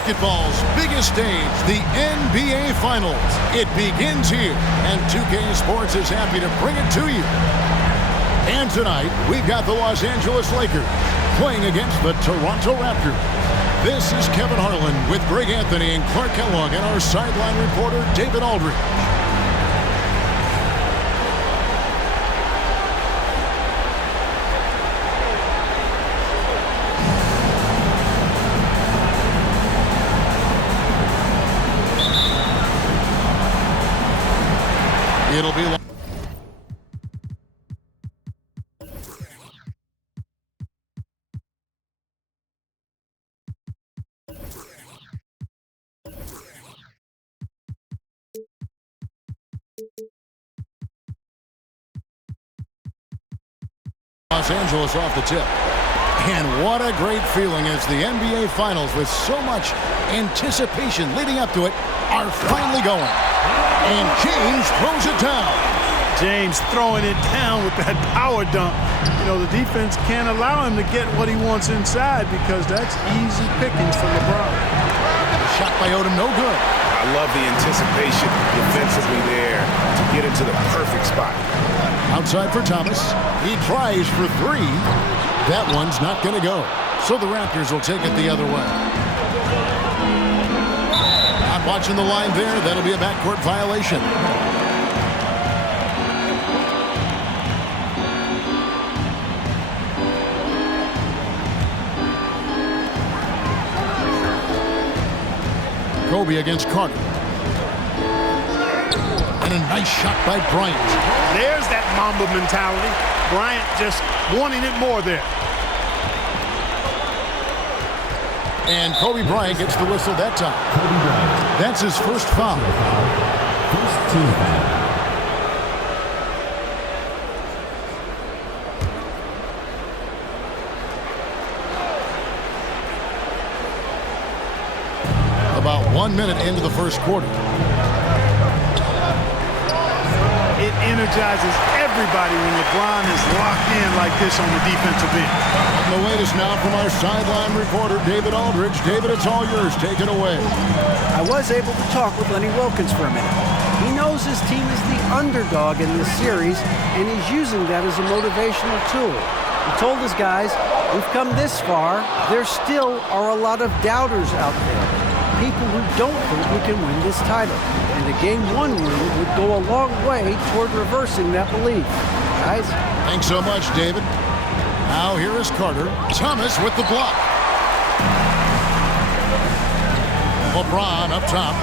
Basketball's biggest stage, the NBA Finals. It begins here, and 2K Sports is happy to bring it to you. And tonight, we've got the Los Angeles Lakers playing against the Toronto Raptors. This is Kevin Harlan with Greg Anthony and Clark Kellogg and our sideline reporter, David Aldridge. It'll be Los Angeles off the tip. And what a great feeling as the NBA Finals, with so much anticipation leading up to it, are finally going. And James throws it down. James throwing it down with that power dunk. You know, the defense can't allow him to get what he wants inside because that's easy pickings for LeBron. Shot by Odom, no good. I love the anticipation defensively there to get into the perfect spot. Outside for Thomas. He tries for three. That one's not going to go. So the Raptors will take it the other way. Not watching the line there. That'll be a backcourt violation. Kobe against Carter. And a nice shot by Bryant. There's that Mamba mentality. Bryant just wanting it more there. And Kobe Bryant gets the whistle that time. That's his first foul. First team foul. About 1 minute into the first quarter. It energizes everybody when LeBron is locked in like this on the defensive end. And the latest now from our sideline reporter, David Aldridge. David, it's all yours. Take it away. I was able to talk with Lenny Wilkins for a minute. He knows his team is the underdog in this series, and he's using that as a motivational tool. He told his guys, we've come this far. There still are a lot of doubters out there. People who don't think we can win this title. And a Game 1 win would go a long way toward reversing that belief. Guys? Thanks so much, David. Now here is Carter. Thomas with the block. LeBron up top.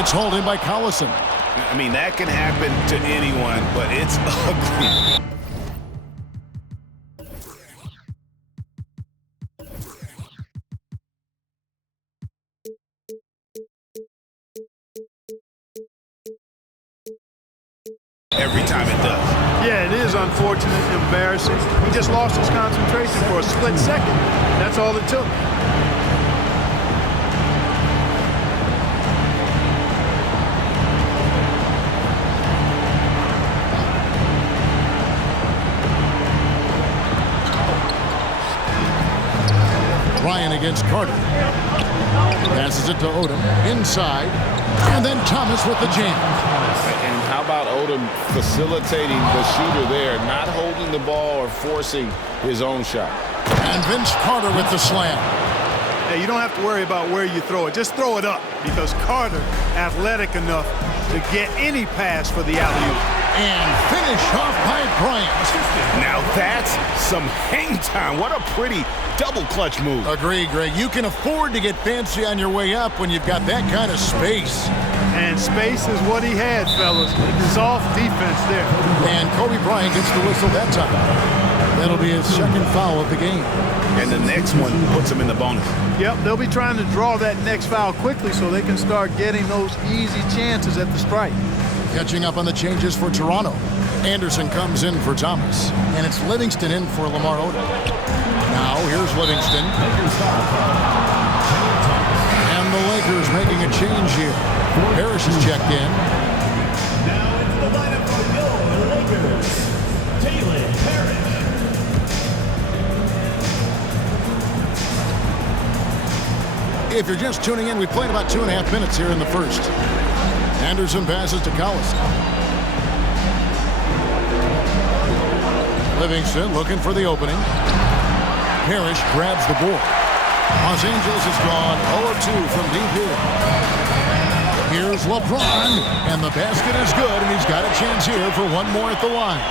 It's holding by Collison. I mean, that can happen to anyone, but it's ugly. Every time it does. Yeah, it is unfortunate, embarrassing. He just lost his concentration for a split second. That's all it took. Ryan against Carter. Passes it to Odom. Inside. And then Thomas with the jam. And how about Odom facilitating the shooter there, not holding the ball or forcing his own shot. And Vince Carter with the slam. Hey, you don't have to worry about where you throw it. Just throw it up because Carter athletic enough to get any pass for the alley-oop. And finish off by Bryant. Now that's some hang time. What a pretty double clutch move. Agree, Greg. You can afford to get fancy on your way up when you've got that kind of space. And space is what he had, fellas. Soft defense there. And Kobe Bryant gets the whistle that time. That'll be his second foul of the game. And the next one puts him in the bonus. Yep, they'll be trying to draw that next foul quickly so they can start getting those easy chances at the strike. Catching up on the changes for Toronto. Anderson comes in for Thomas. And it's Livingston in for Lamar Odom. Now here's Livingston. And the Lakers making a change here. Parrish is checked in. Now into the lineup for your Lakers, Taylor Parrish. If you're just tuning in, we've played about 2.5 minutes here in the first. Anderson passes to Collison. Livingston looking for the opening. Parrish grabs the ball. Los Angeles has gone 0-2 from deep here. Here's LeBron, and the basket is good, and he's got a chance here for one more at the line.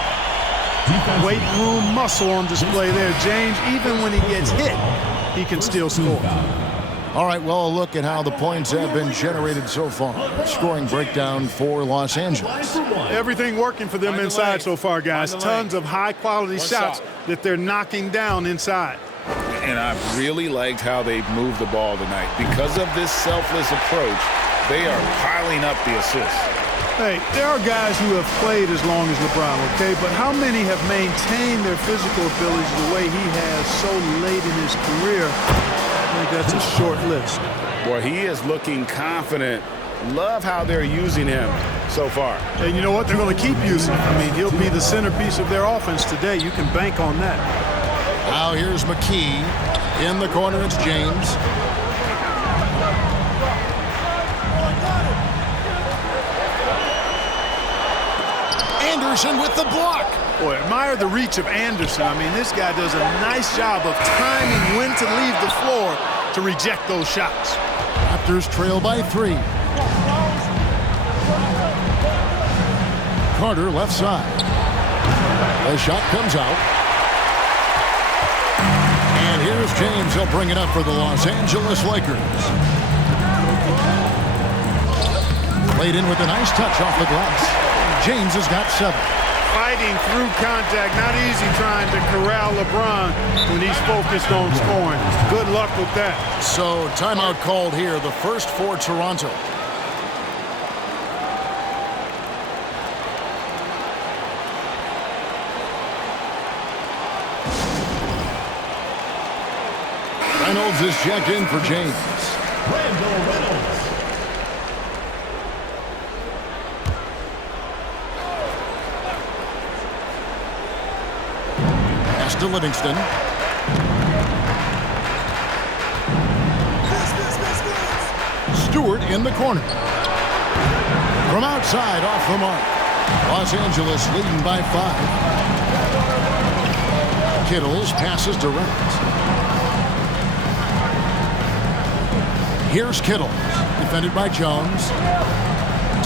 Weight room muscle on display there, James. Even when he gets hit, he can still score. All right, well, a look at how the points have been generated so far. Scoring breakdown for Los Angeles. Everything working for them inside so far, guys. Tons of high-quality shots that they're knocking down inside. And I've really liked how they've moved the ball tonight. Because of this selfless approach, they are piling up the assists. Hey, there are guys who have played as long as LeBron, okay? But how many have maintained their physical abilities the way he has so late in his career? I think that's a short list. Boy, he is looking confident. Love how they're using him so far. And you know what? They're going to keep using him. I mean, he'll be the centerpiece of their offense today. You can bank on that. Now here's McKee. In the corner, it's James. Anderson with the block. Boy, admire the reach of Anderson. I mean, this guy does a nice job of timing when to leave the floor to reject those shots. Raptors trail by 3. Carter left side. The shot comes out. And here's James. He'll bring it up for the Los Angeles Lakers. Played in with a nice touch off the glass. James has got 7. Fighting through contact. Not easy trying to corral LeBron when he's focused on scoring. Good luck with that. So timeout called here. The first for Toronto. Reynolds is checked in for James. Pass to Livingston. Stewart in the corner. From outside, off the mark. Los Angeles leading by 5. Kittles passes direct. Here's Kittles, defended by Jones.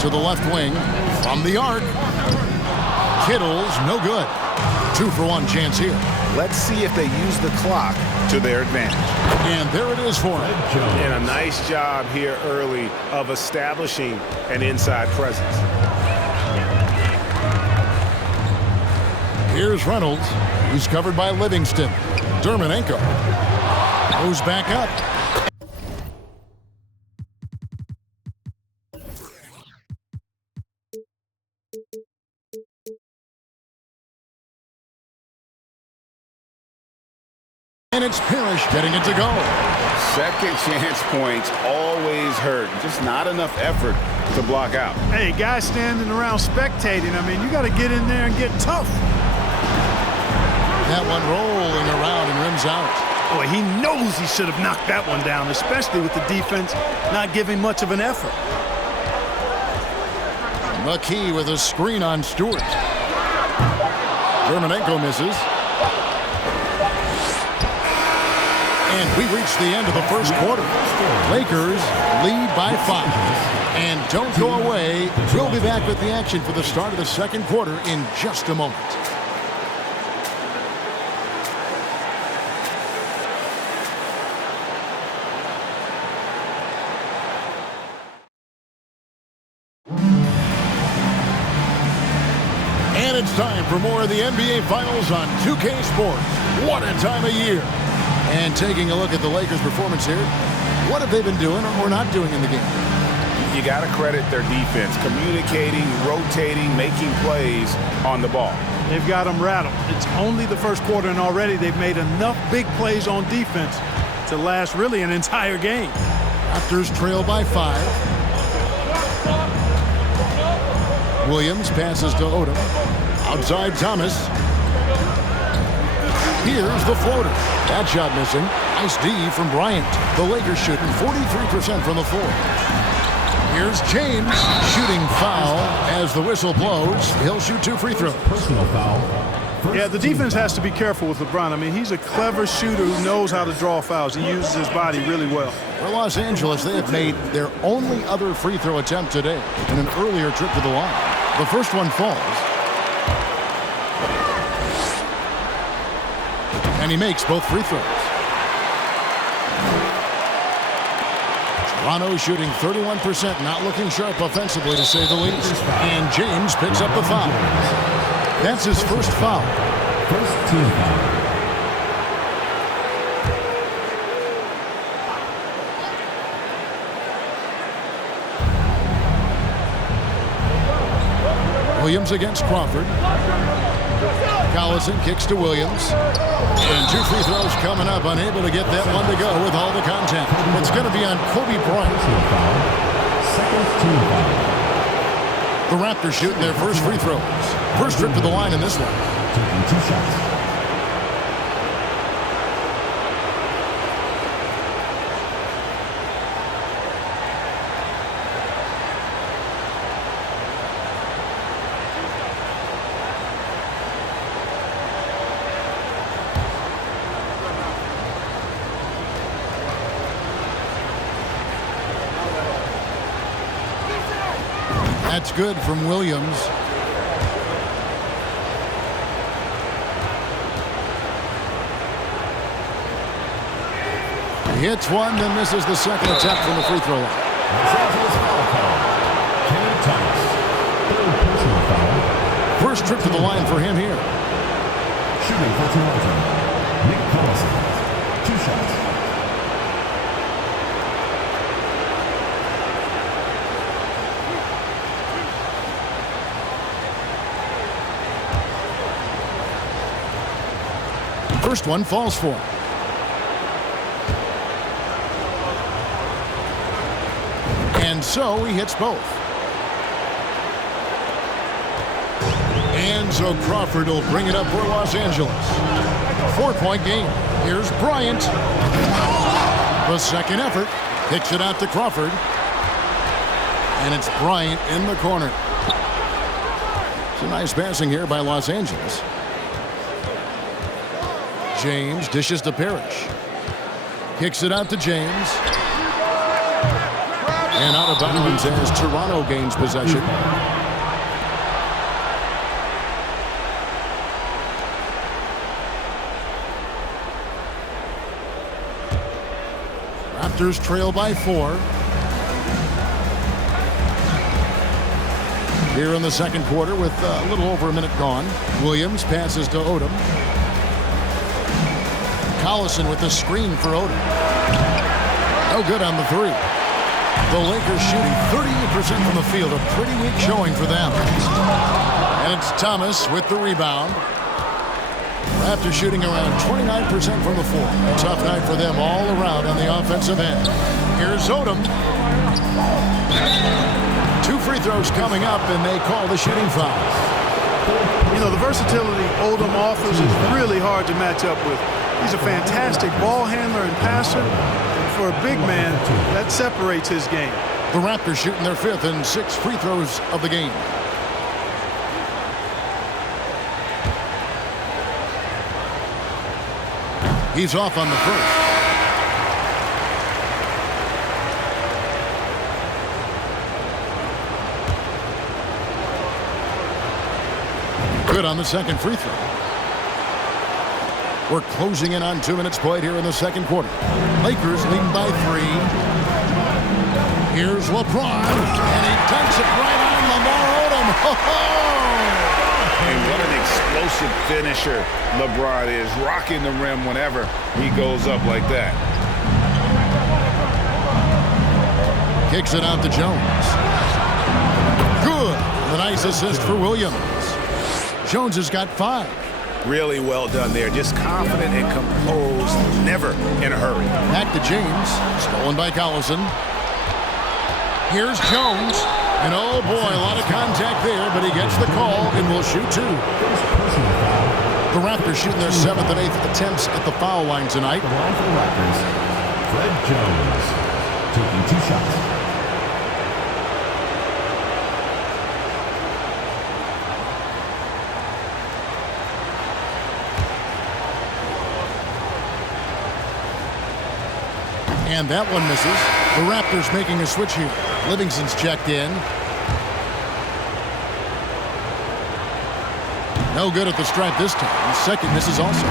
To the left wing, from the arc. Kittles, no good. 2-for-1 chance here. Let's see if they use the clock to their advantage. And there it is for him. And a nice job here early of establishing an inside presence. Here's Reynolds. He's covered by Livingston. Dermanenko goes back up. And it's Parrish getting it to go. Second chance points always hurt. Just not enough effort to block out. Hey, guys standing around spectating. I mean, you got to get in there and get tough. That one rolling around and rims out. Boy, he knows he should have knocked that one down, especially with the defense not giving much of an effort. McKee with a screen on Stewart. Dermanenko misses. And we reach the end of the first quarter. Lakers lead by 5. And don't go away. We'll be back with the action for the start of the second quarter in just a moment. And it's time for more of the NBA Finals on 2K Sports. What a time of year. And taking a look at the Lakers' performance here, what have they been doing or not doing in the game? You got to credit their defense, communicating, rotating, making plays on the ball. They've got them rattled. It's only the first quarter, and already they've made enough big plays on defense to last really an entire game. Raptors trail by 5. Williams passes to Odom. Outside Thomas. Here's the floater. That shot missing. Nice D from Bryant. The Lakers shooting 43% from the floor. Here's James shooting foul as the whistle blows. He'll shoot 2 free throws. Personal foul. Yeah, the defense has to be careful with LeBron. I mean, he's a clever shooter who knows how to draw fouls. He uses his body really well. For Los Angeles, they have made their only other free throw attempt today in an earlier trip to the line. The first one falls. And he makes both free throws. Toronto shooting 31%, not looking sharp offensively to say the least. And James picks up the foul. That's his first foul. First team foul. Williams against Crawford. Collison kicks to Williams. And 2 free throws coming up. Unable to get that one to go with all the contact. It's going to be on Kobe Bryant. Second team foul. The Raptors shooting their first free throws. First trip to the line in this one. Taking 2 shots. That's good from Williams. He hits one, then misses the second attempt from the free throw line. Los Angeles foul call. Kenny Thomas. Third personal foul. First trip to the line for him here. Shooting for Toronto. Nick Collison. 2 shots. First one falls for him. And so he hits both. And so Crawford will bring it up for Los Angeles. 4-point game. Here's Bryant. The second effort. Kicks it out to Crawford. And it's Bryant in the corner. It's a nice passing here by Los Angeles. James dishes to Parrish. Kicks it out to James. And out of bounds as Toronto gains possession. Raptors trail by 4. Here in the second quarter with a little over a minute gone. Williams passes to Odom. Collison with the screen for Odom. No good on the 3. The Lakers shooting 38% from the field. A pretty weak showing for them. And it's Thomas with the rebound. Raptors shooting around 29% from the floor. A tough night for them all around on the offensive end. Here's Odom. 2 free throws coming up, and they call the shooting foul. You know, the versatility Odom offers is really hard to match up with. He's a fantastic ball handler and passer. And for a big man, that separates his game. The Raptors shooting their 5th and 6th free throws of the game. He's off on the first. Good on the second free throw. We're closing in on 2 minutes played here in the second quarter. Lakers leading by 3. Here's LeBron, and he dunks it right on Lamar Odom. And what an explosive finisher LeBron is, rocking the rim whenever he goes up like that. Kicks it out to Jones. Good. A nice assist for Williams. Jones has got 5. Really well done there. Just confident and composed, never in a hurry. Back to James. Stolen by Collison. Here's Jones. And oh boy, a lot of contact there, but he gets the call and will shoot 2. The Raptors shooting their 7th and 8th attempts at the foul line tonight. The line for the Raptors, Fred Jones, taking 2 shots. And that one misses. The Raptors making a switch here. Livingston's checked in. No good at the stripe this time. The second misses also.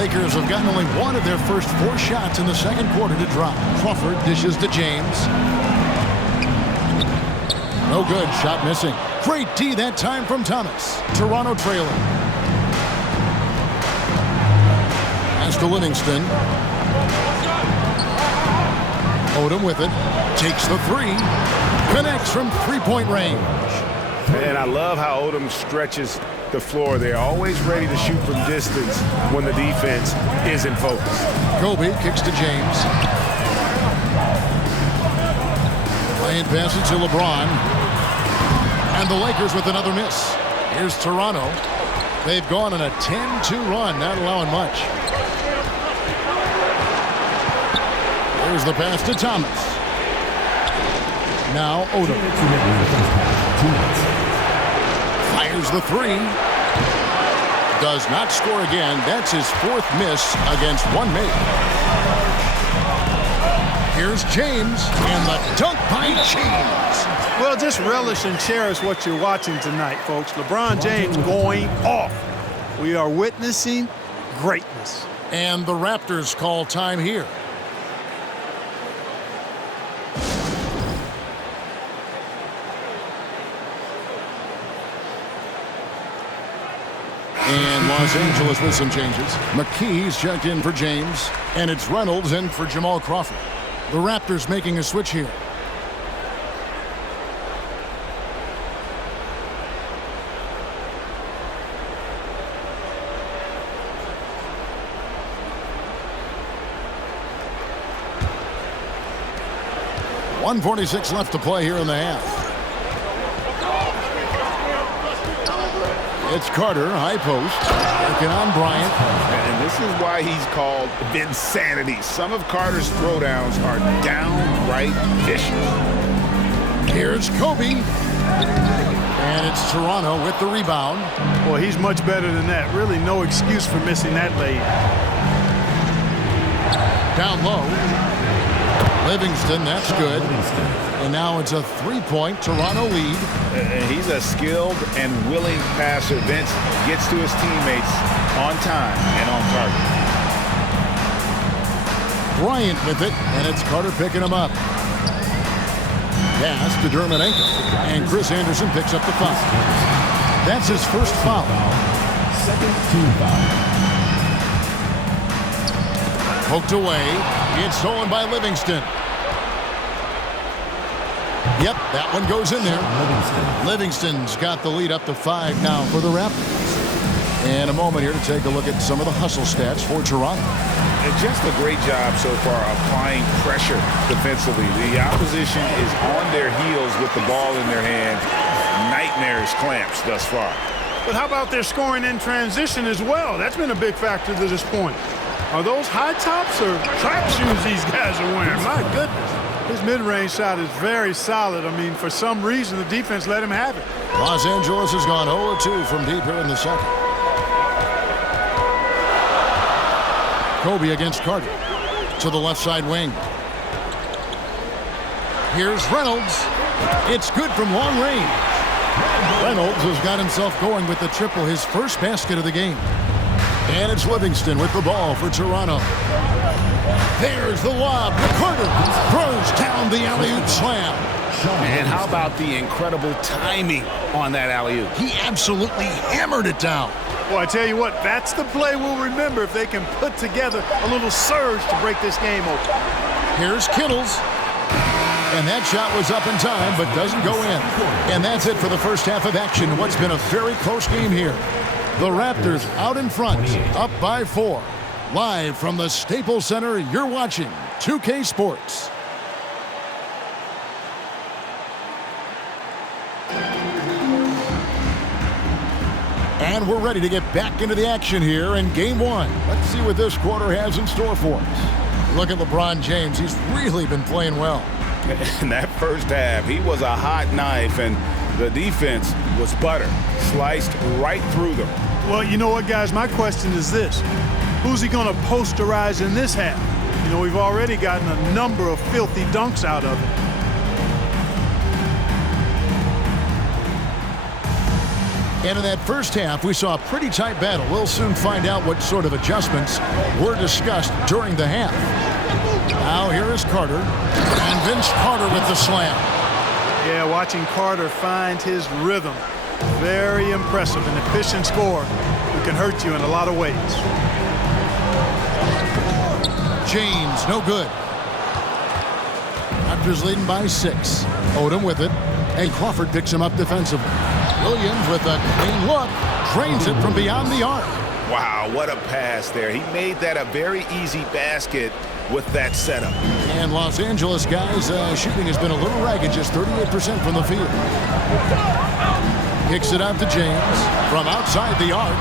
Lakers have gotten only one of their first 4 shots in the second quarter to drop. Crawford dishes to James. No good. Shot missing. Great D that time from Thomas. Toronto trailing. Pass to Livingston. Odom with it. Takes the 3. Connects from 3-point range. And I love how Odom stretches the floor. They're always ready to shoot from distance when the defense is in focus. Kobe kicks to James. Bryant passes to LeBron. And the Lakers with another miss. Here's Toronto. They've gone on a 10-2 run, not allowing much. Here's the pass to Thomas. Now Odom. Fires the 3. Does not score again. That's his 4th miss against 1 mate. Here's James and the dunk by James. Well, just relish and cherish what you're watching tonight, folks. LeBron James going off. We are witnessing greatness. And the Raptors call time here. And Los Angeles with some changes. McKee's checked in for James. And it's Reynolds in for Jamal Crawford. The Raptors making a switch here. .146 left to play here in the half. It's Carter, high post, working on Bryant. And this is why he's called Vinsanity. Some of Carter's throwdowns are downright vicious. Here's Kobe. And it's Toronto with the rebound. Boy, he's much better than that. Really no excuse for missing that lay. Down low. Livingston, that's good. And now it's a 3-point Toronto lead. And he's a skilled and willing passer. Vince gets to his teammates on time and on target. Bryant with it, and it's Carter picking him up. Pass to Dermanenko, and Chris Anderson picks up the foul. That's his first foul. Second team foul. Poked away. It's stolen by Livingston. Yep, that one goes in there. Livingston's got the lead up to 5 now for the Raptors. And a moment here to take a look at some of the hustle stats for Toronto. And just a great job so far applying pressure defensively. The opposition is on their heels with the ball in their hands. Nightmarish clamps thus far. But how about their scoring in transition as well? That's been a big factor to this point. Are those high tops or track shoes these guys are wearing? My goodness. His mid-range shot is very solid. I mean, for some reason, the defense let him have it. Los Angeles has gone 0-2 from deep here in the second. Kobe against Carter. To the left side wing. Here's Reynolds. It's good from long range. Reynolds has got himself going with the triple, his first basket of the game. And it's Livingston with the ball for Toronto. There's the lob. Carter throws down the alley-oop slam. And how about the incredible timing on that alley-oop? He absolutely hammered it down. Well, I tell you what, that's the play we'll remember if they can put together a little surge to break this game open. Here's Kittles. And that shot was up in time, but doesn't go in. And that's it for the first half of action. What's been a very close game here. The Raptors out in front, up by 4. Live from the Staples Center, you're watching 2K Sports. And we're ready to get back into the action here in game one. Let's see what this quarter has in store for us. Look at LeBron James. He's really been playing well. In that first half, he was a hot knife, and the defense was butter, sliced right through them. Well, you know what, guys? My question is this. Who's he going to posterize in this half? You know, we've already gotten a number of filthy dunks out of it. And in that first half, we saw a pretty tight battle. We'll soon find out what sort of adjustments were discussed during the half. Now here is Carter. And Vince Carter with the slam. Yeah, watching Carter find his rhythm. Very impressive. An efficient scorer who can hurt you in a lot of ways. James, no good. Raptors leading by 6. Odom with it. And Crawford picks him up defensively. Williams with a clean look. Drains it from beyond the arc. Wow, what a pass there. He made that a very easy basket with that setup. And Los Angeles guys, shooting has been a little ragged, just 38% from the field. Kicks it out to James from outside the arc.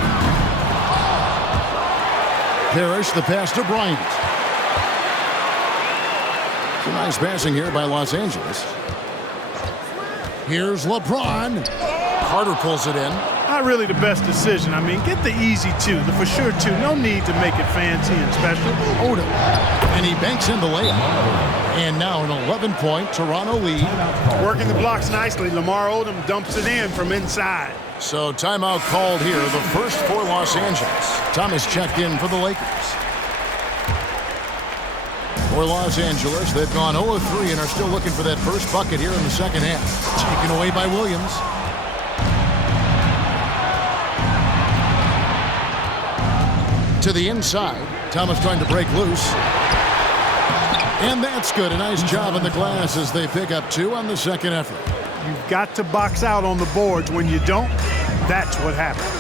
Parrish the pass to Bryant. Some nice passing here by Los Angeles. Here's LeBron. Carter pulls it in. Not really the best decision. I mean, get the easy two, the for sure two. No need to make it fancy and special. Odom. And he banks in the layup. And now an 11-point Toronto lead. Working the blocks nicely. Lamar Odom dumps it in from inside. So timeout called here, the first for Los Angeles. Thomas checked in for the Lakers. For Los Angeles, they've gone 0 of 3 and are still looking for that first bucket here in the second half. Taken away by Williams. To the inside. Thomas trying to break loose. And that's good. A nice job on the glass as they pick up 2 on the second effort. You've got to box out on the boards. When you don't, that's what happens.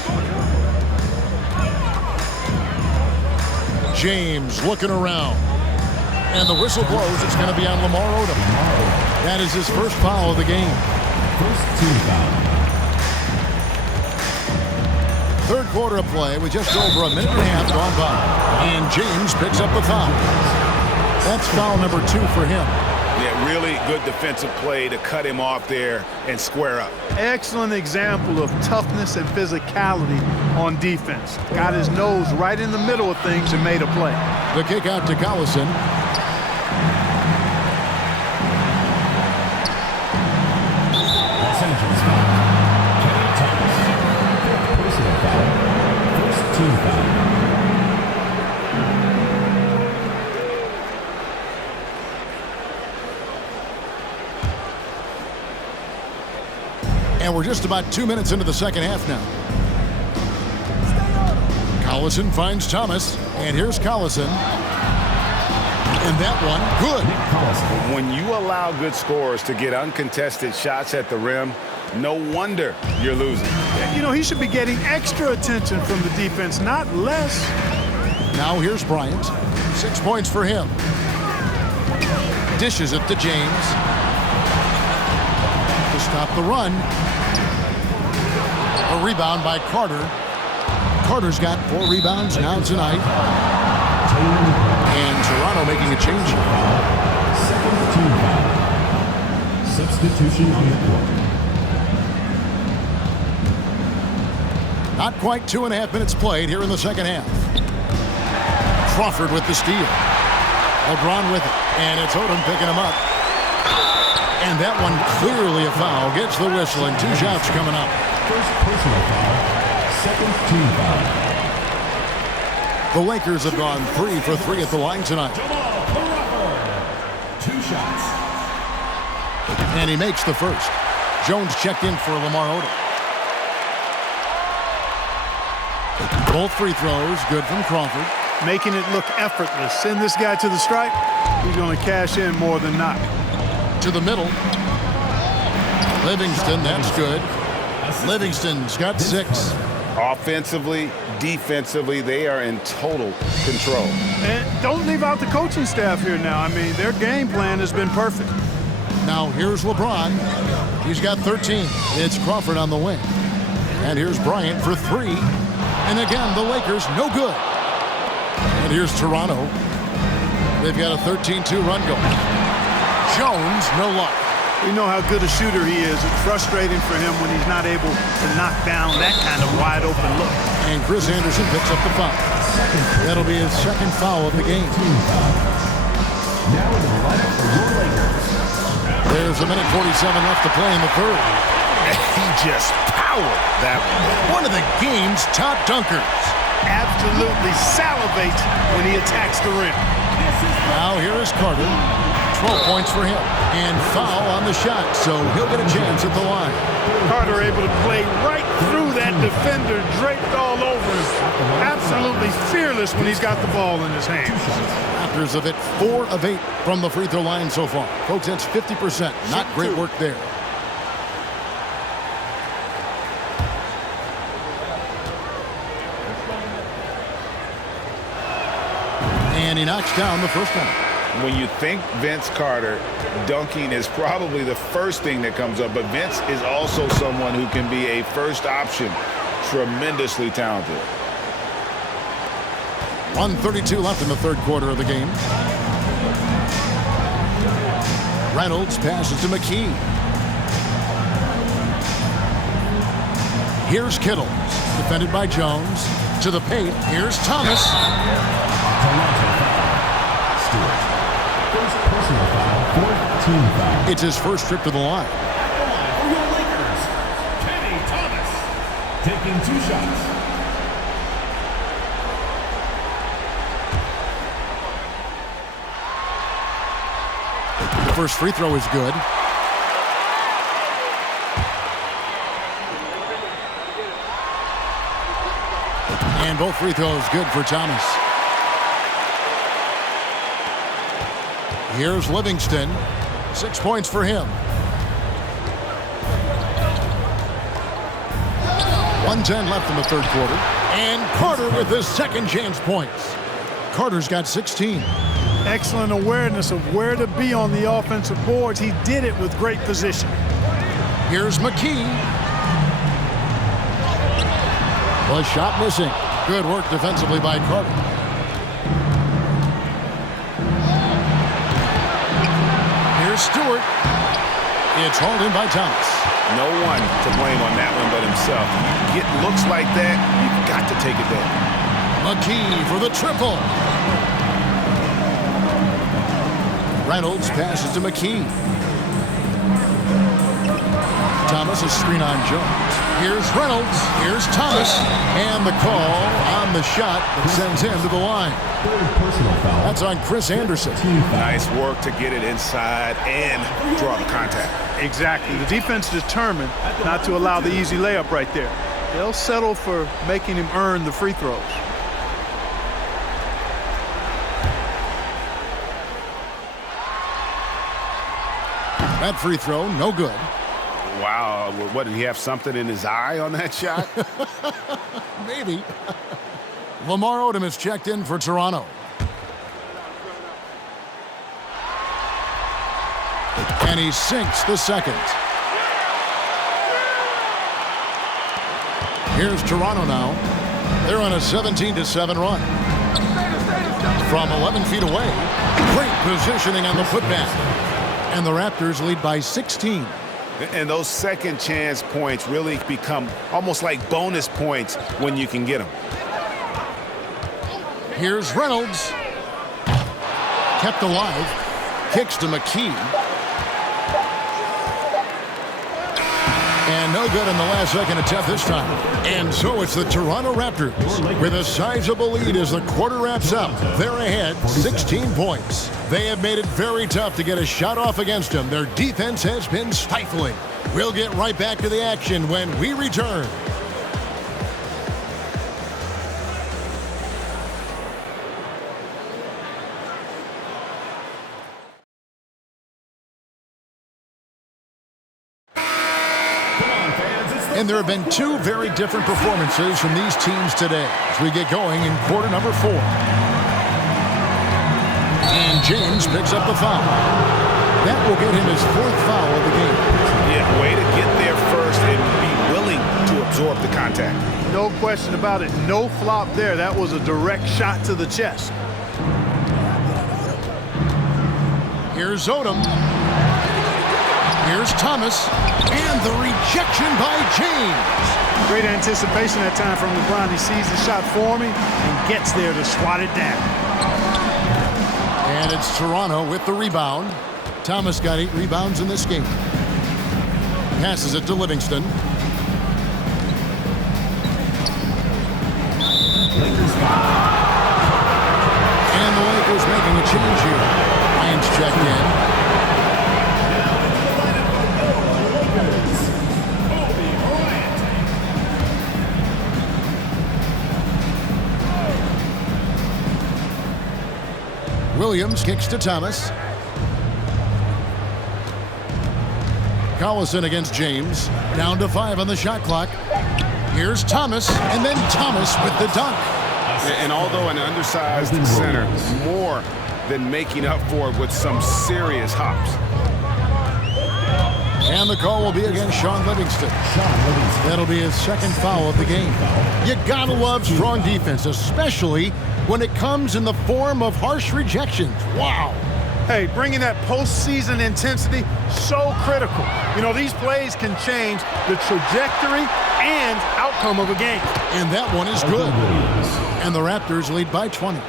James looking around. And the whistle blows. It's going to be on Lamar Odom. That is his first foul of the game. First team foul. Third quarter of play with just over a minute and a half gone by. And James picks up the foul. That's foul number 2 for him. Yeah, really good defensive play to cut him off there and square up. Excellent example of toughness and physicality on defense. Got his nose right in the middle of things and made a play. The kick out to Collison. Los Angeles foul. Kenny Thomas. Personal foul. First team foul. And we're just about 2 minutes into the second half now. Collison finds Thomas. And here's Collison. And that one, good. When you allow good scorers to get uncontested shots at the rim, no wonder you're losing. You know, he should be getting extra attention from the defense, not less. Now here's Bryant. 6 points for him. Dishes it to James. To stop the run. A rebound by Carter. Carter's got 4 rebounds now tonight. And Toronto making a change. Second team foul. Substitution on the court. Not quite 2.5 minutes played here in the second half. Crawford with the steal. LeBron with it. And it's Odom picking him up. And that one clearly a foul. Gets the whistle and 2 shots coming up. First personal foul. Second team foul. The Lakers have gone 3 for 3 at the line tonight. 2 shots. And he makes the first. Jones checked in for Lamar Odom. Both free throws, good from Crawford. Making it look effortless. Send this guy to the stripe. He's going to cash in more than not. To the middle. Livingston, that's good. Livingston's got 6. Offensively, defensively, they are in total control. And don't leave out the coaching staff here now. I mean, their game plan has been perfect. Now here's LeBron. He's got 13. It's Crawford on the wing. And here's Bryant for three. And again, the Lakers no good. And here's Toronto. They've got a 13-2 run going. Jones, no luck. We know how good a shooter he is. It's frustrating for him when he's not able to knock down that kind of wide open look. And Chris Anderson picks up the foul. That'll be his second foul of the game. Now in the lineup for your Lakers. There's a minute 47 left to play in the third. He just powered that one. One of the game's top dunkers. Absolutely salivates when he attacks the rim. Now here is Carter. 12 points for him. And foul on the shot, so he'll get a chance at the line. Carter able to play right through that defender, draped all over him. Absolutely fearless when he's got the ball in his hands. Raptors have hit 4 of 8 from the free throw line so far. Folks, that's 50%. Not great work there. And he knocks down the first one. When you think Vince Carter, dunking is probably the first thing that comes up, but Vince is also someone who can be a first option. Tremendously talented. 1:32 left in the third quarter of the game. Reynolds passes to McKee. Here's Kittle, defended by Jones. To the paint, here's Thomas. First personal foul, 14 foul. It's his first trip to the line. For your Lakers, Kenny Thomas, taking 2 shots. The first free throw is good. And both free throws good for Thomas. Here's Livingston. 6 points for him. 1:10 left in the third quarter. And Carter with his second chance points. Carter's got 16. Excellent awareness of where to be on the offensive boards. He did it with great position. Here's McKee. The shot missing. Good work defensively by Carter. Here's Stewart. It's hauled in by Thomas. No one to blame on that one but himself. Get looks like that, you've got to take it down. McKee for the triple. Reynolds passes to McKee. Thomas, a screen on Jones. Here's Reynolds. Here's Thomas. And the call on the shot that sends him to the line. Third personal foul. That's on Chris Anderson. Nice work to get it inside and draw the contact. Exactly. The defense determined not to allow the easy layup right there. They'll settle for making him earn the free throws. That free throw, no good. Wow, what, did he have something in his eye on that shot? Maybe. Lamar Odom is checked in for Toronto. And he sinks the second. Here's Toronto now. They're on a 17-7 run. From 11 feet away. Great positioning on the putback. And the Raptors lead by 16. And those second chance points really become almost like bonus points when you can get them. Here's Reynolds. Kept alive. Kicks to McKee. And no good in the last second attempt this time. And so it's the Toronto Raptors with a sizable lead as the quarter wraps up. They're ahead 16 points. They have made it very tough to get a shot off against them. Their defense has been stifling. We'll get right back to the action when we return. And there have been two very different performances from these teams today as we get going in quarter number 4. And James picks up the foul. That will get him his 4th foul of the game. Yeah, way to get there first and be willing to absorb the contact. No question about it. No flop there. That was a direct shot to the chest. Here's Odom. Here's Thomas. And the rejection by James. Great anticipation that time from LeBron. He sees the shot forming and gets there to swat it down. And it's Toronto with the rebound. Thomas got 8 rebounds in this game. Passes it to Livingston. And the Lakers making a change here. Bryant's checked in. Williams kicks to Thomas. Collison against James. Down to 5 on the shot clock. Here's Thomas, and then Thomas with the dunk. And although an undersized center, more than making up for it with some serious hops. And the call will be against Sean Livingston. That'll be his second foul of the game. You gotta love strong defense, especially when it comes in the form of harsh rejections. Wow. Hey, bringing that postseason intensity, so critical. You know, these plays can change the trajectory and outcome of a game. And that one is good. And the Raptors lead by 20.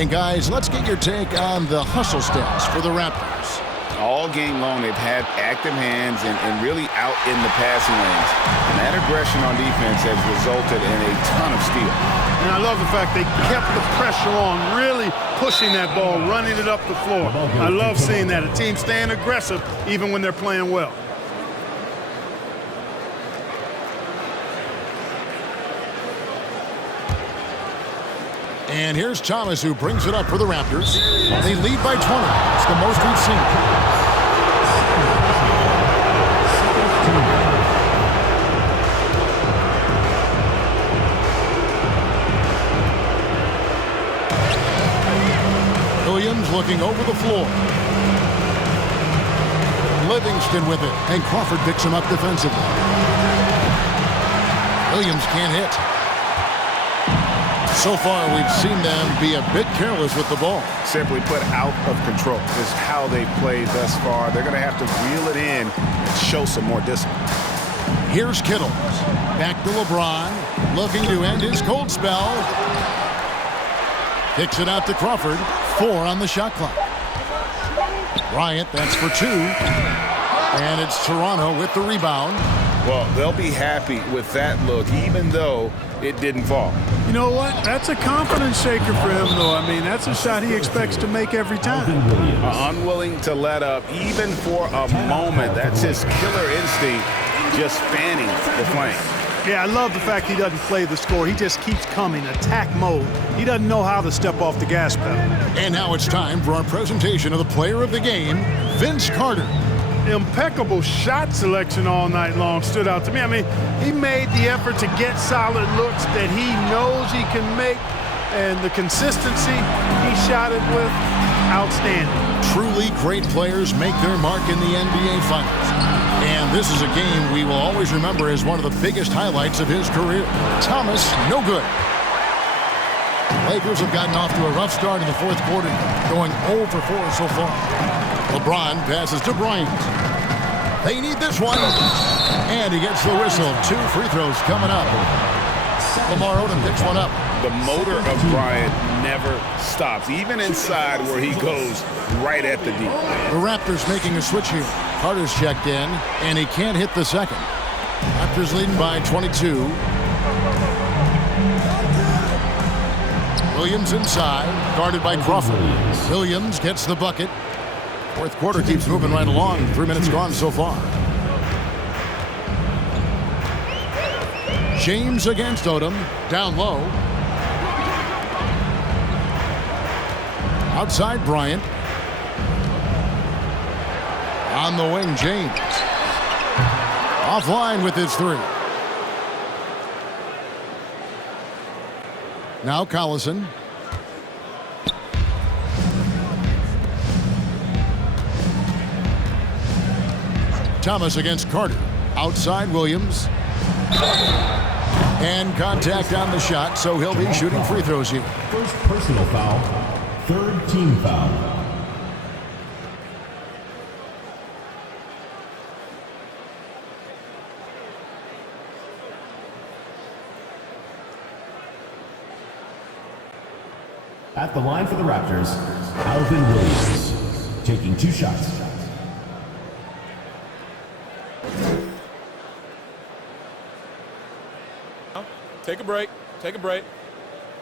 And guys, let's get your take on the hustle stats for the Raptors. All game long, they've had active hands and really out in the passing lanes. And that aggression on defense has resulted in a ton of steals. And I love the fact they kept the pressure on, really pushing that ball, running it up the floor. I love seeing that. A team staying aggressive even when they're playing well. And here's Thomas, who brings it up for the Raptors. They lead by 20. It's the most we've seen. Williams looking over the floor. Livingston with it, and Crawford picks him up defensively. Williams can't hit. So far, we've seen them be a bit careless with the ball. Simply put, out of control is how they played thus far. They're going to have to reel it in and show some more discipline. Here's Kittle. Back to LeBron, looking to end his cold spell. Kicks it out to Crawford. 4 on the shot clock. Bryant, that's for 2. And it's Toronto with the rebound. Well, they'll be happy with that look, even though it didn't fall. You know what? That's a confidence shaker for him, though. I mean, that's a shot he expects to make every time. Unwilling to let up, even for a moment. That's his killer instinct, just fanning the flame. Yeah, I love the fact he doesn't play the score. He just keeps coming, attack mode. He doesn't know how to step off the gas pedal. And now it's time for our presentation of the player of the game, Vince Carter. Impeccable shot selection all night long stood out to me. I mean, he made the effort to get solid looks that he knows he can make, and the consistency he shot it with, outstanding. Truly great players make their mark in the NBA Finals. And this is a game we will always remember as one of the biggest highlights of his career. Thomas, no good. Lakers have gotten off to a rough start in the fourth quarter, going 0 for 4 so far. LeBron passes to Bryant. They need this one. And he gets the whistle. 2 free throws coming up. Lamar Odom picks one up. The motor of Bryant never stops, even inside where he goes right at the deep. The Raptors making a switch here. Carter's checked in, and he can't hit the second. Raptors leading by 22. Williams inside, guarded by Crawford. Williams gets the bucket. Fourth quarter keeps moving right along. 3 minutes gone so far. James against Odom, down low. Outside Bryant. On the wing, James. Offline with his 3. Now Collison. Thomas against Carter. Outside Williams. And contact on the shot, so he'll be shooting free throws here. First personal foul, third team foul. At the line for the Raptors, Alvin Williams, taking 2 shots. Take a break. Take a break.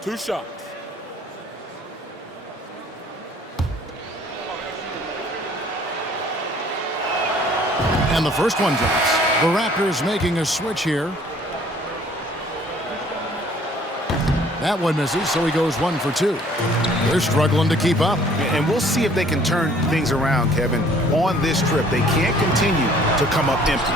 2 shots. And the first one drops. The Raptors making a switch here. That one misses, so he goes 1 for 2. They're struggling to keep up. And we'll see if they can turn things around, Kevin. On this trip, they can't continue to come up empty.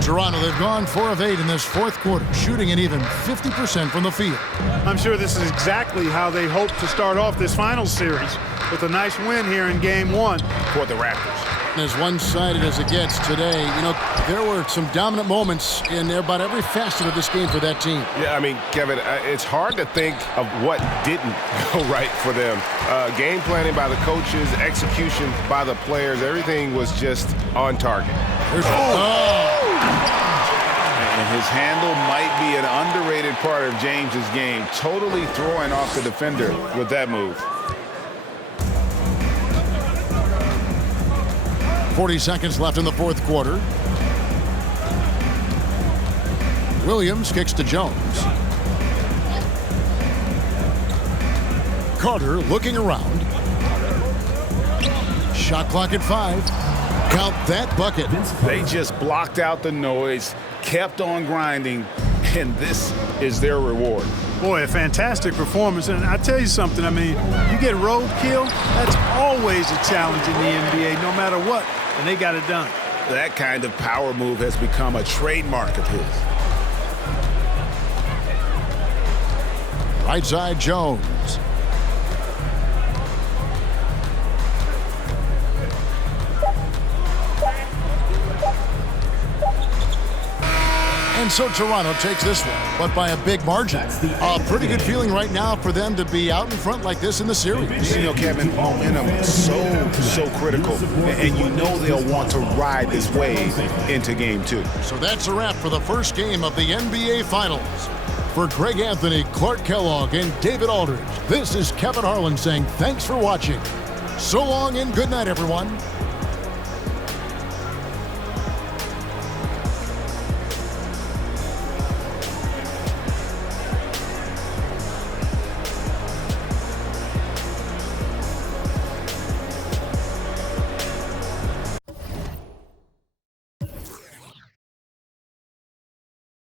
Toronto, they've gone 4 of 8 in this fourth quarter, shooting an even 50% from the field. I'm sure this is exactly how they hope to start off this finals series, with a nice win here in Game 1. For the Raptors. As one-sided as it gets today, you know, there were some dominant moments in about every facet of this game for that team. Yeah, I mean, Kevin, it's hard to think of what didn't go right for them. Game planning by the coaches, execution by the players, everything was just on target. And his handle might be an underrated part of James's game, totally throwing off the defender with that move. 40 seconds left in the fourth quarter. Williams kicks to Jones. Carter looking around. Shot clock at 5. Count that bucket. They just blocked out the noise, kept on grinding, and this is their reward. Boy, a fantastic performance. And I tell you something, I mean, you get roadkill, that's always a challenge in the NBA, no matter what, and they got it done. That kind of power move has become a trademark of his. Right side, Jones. And so Toronto takes this one, but by a big margin. A pretty good feeling right now for them to be out in front like this in the series. You know, Kevin, momentum is so critical, and you know they'll want to ride this wave into Game 2. So that's a wrap for the first game of the NBA Finals. For Greg Anthony, Clark Kellogg, and David Aldridge, this is Kevin Harlan saying thanks for watching. So long and good night, everyone.